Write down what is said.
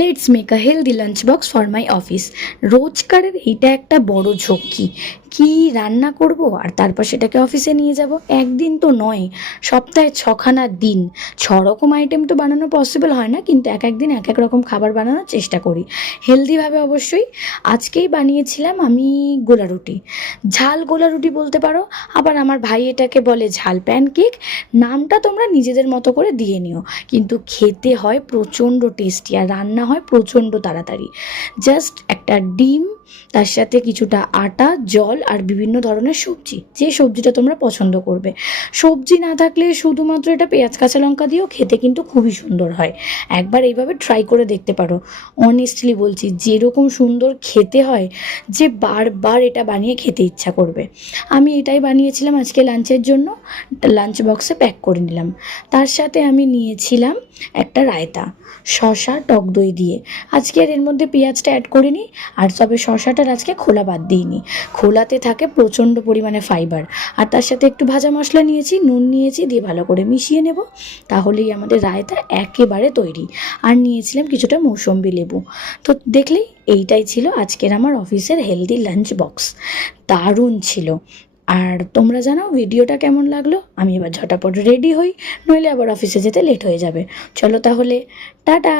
Let's make a healthy lunch box for my office. রোজকারের এইটা একটা বড় ঝক্কি, কি রান্না করব আর তারপর সেটাকে অফিসে নিয়ে যাব। একদিন তো নয়, সপ্তাহে ছখানা দিন। রকম আইটেম তো বানানো পসিবল হয় না, কিন্তু এক একদিন এক এক রকম খাবার বানানোর চেষ্টা করি, হেলদিভাবে অবশ্যই। আজকেই বানিয়েছিলাম আমি গোলা রুটি, ঝাল গোলা রুটি বলতে পারো, আবার আমার ভাই এটাকে বলে ঝাল প্যানকেক। নামটা তোমরা নিজেদের মতো করে দিয়ে নিও, কিন্তু খেতে হয় প্রচণ্ড টেস্টি আর রান্না হয় প্রচণ্ড তাড়াতাড়ি। জাস্ট একটা ডিম, তার সাথে কিছুটা আটা, জল আর বিভিন্ন ধরনের সবজি, যে সবজিটা তোমরা পছন্দ করবে। সবজি না থাকলে শুধুমাত্র এটা পেঁয়াজ কাঁচা লঙ্কা দিয়েও খেতে কিন্তু খুবই সুন্দর হয়। একবার এইভাবে ট্রাই করে দেখতে পারো। অনেস্টলি বলছি, যেরকম সুন্দর খেতে হয় যে বারবার এটা বানিয়ে খেতে ইচ্ছা করবে। আমি এটাই বানিয়েছিলাম আজকে লাঞ্চের জন্য, লাঞ্চ বক্সে প্যাক করে নিলাম। তার সাথে আমি নিয়েছিলাম একটা রায়তা, শসা টক দই দিয়ে। আজকে আর এর মধ্যে পেঁয়াজটা অ্যাড করিনি, আর তবে শসাটার আজকে খোলা বাদ দিইনি। খোলাতে থাকে প্রচণ্ড পরিমাণে ফাইবার। আর তার সাথে একটু ভাজা মশলা নিয়েছি, নুন নিয়েছি, দিয়ে ভালো করে মিশিয়ে নেব, তাহলেই আমাদের রায়তা একেবারে তৈরি। আর নিয়েছিলাম কিছুটা মৌসম্বি লেবু। তো দেখলেই, এইটাই ছিল আজকের আমার অফিসের হেলদি লাঞ্চ বক্স। দারুণ ছিল। আর তোমরা জানাও ভিডিওটা কেমন লাগলো। আমি এবার ঝটাপট রেডি হই, নইলে আবার অফিসে যেতে লেট হয়ে যাবে। চলো তাহলে, টাটা।